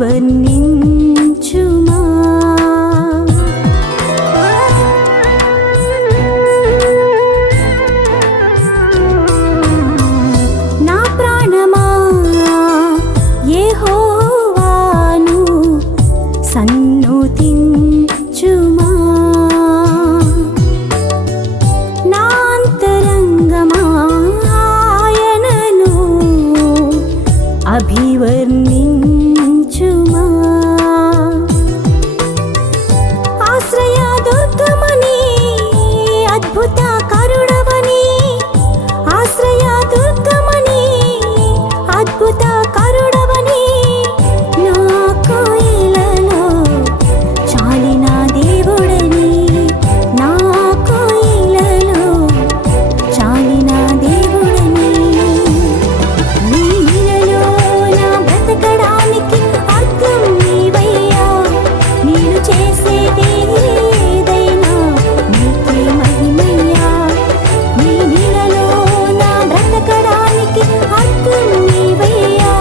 అభివర్ణించుమా. నా ప్రాణమా యెహోవాను సన్నుతించుమా. నా అంతరంగమా ఆయనను అభివర్ణించుమా. ఆశ్రయదుర్గమని అద్భుతకరుడవని, ఆశ్రయదుర్గమని అద్భుతకరుడవని, నా కోయిలలో చాలిన దేవుడని, నా కోయిలలో చాలిన దేవుడని. నీలో నా బ్రతకడానికి అర్థం నీవయ్యా. నేను చేసేది ఏదైనా నీకే మహిమయ్యా. నీలో నా బ్రతకడానికి అర్థం నీవయ్యా.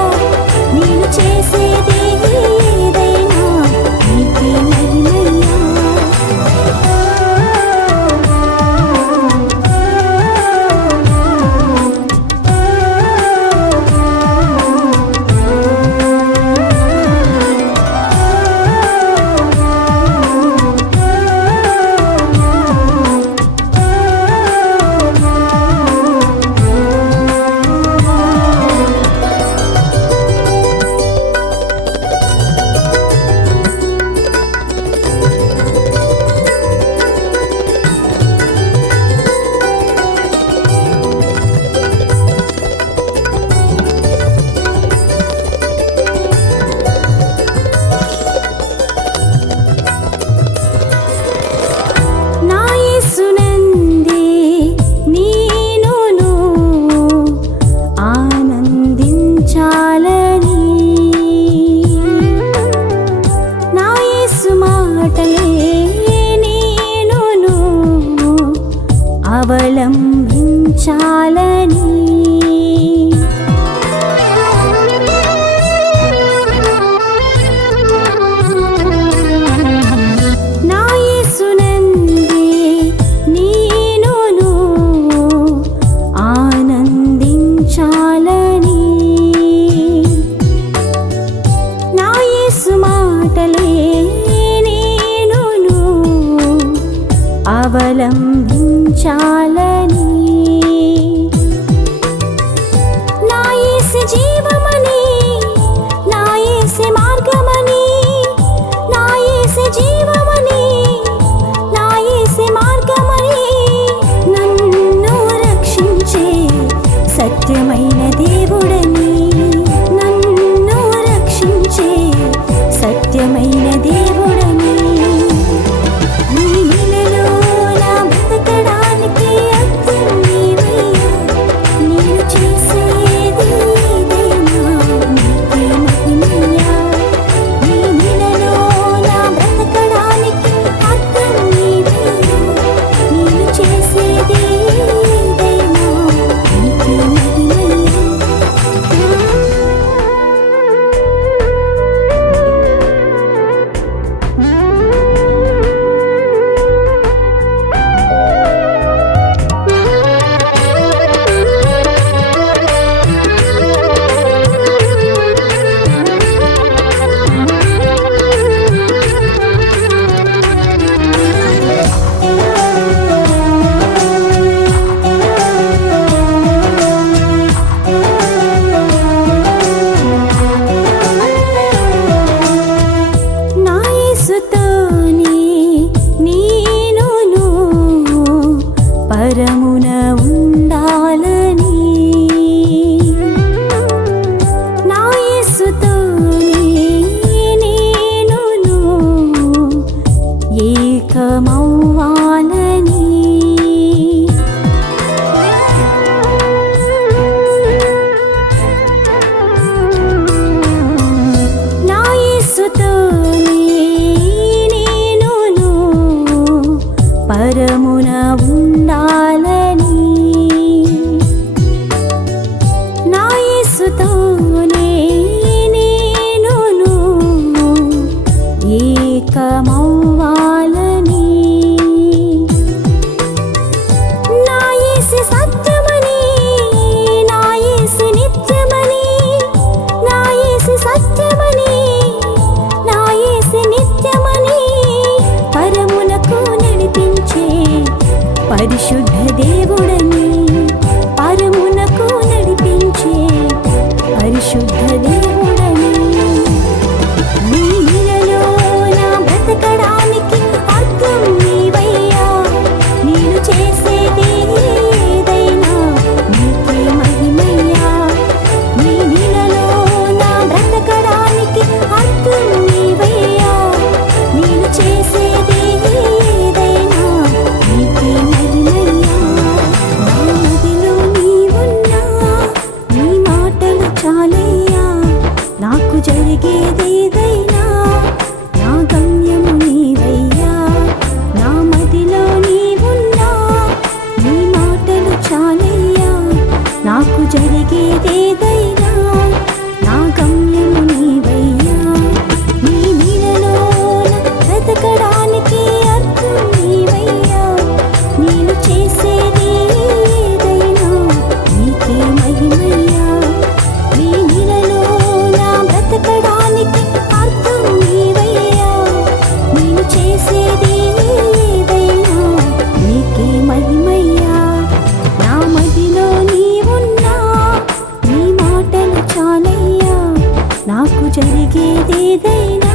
నేను చేసేది ఏదైనా నీకే మహిమయ్యా. నా యేసునందే నేనును ఆనందించాలని, నా యేసు మాటలే నేనును అవలంబించాలని. నా యేసునందే నేనును ఆనందించాలని, నా యేసు మాటలే నేనును అవలంబించాలని. నా యేసు జీవమని, నా యేసు మార్గమని, నా యేసు జీవమని, నా యేసు మార్గమని, నన్ను రక్షించే సత్యమైన దేవుడని, నన్ను రక్షించే సత్యమైన దేవుడని. నీలో నా బ్రతకడానికి అర్థం నీవయ్యా. నేను చేసేది ఏదైనా నీకే మహిమయ్యా. నీలో నా బ్రతకడానికి అర్థం నీవయ్యా. నేను చేసేది ఏదైనా నీకే మహిమయ్యా. నా యేసుతోనే నేనును పరమున ఉండాలని, నా యేసుతోనే నేనును ఏకమవ్వాలని. నా యేసుతోనే నేనును పరమున ఉండాలని. జరిగేదేదైనా నా గమ్యము నీవయ్యా. నీ నీడలోన బ్రతకడానికి అర్థం నీవయ్యా. నేను చేసేది ఏదైనా నీకే మహిమయ్యా. నీ నీడలోన బ్రతకడానికి అర్థం నీవయ్యా. నేను చేసేది ఏదైనా నీకే మహిమయ్యా. నా మదిలో నీవున్నా నీ మాటలు చాలయ్యా. నాకు జరిగేదేదైనా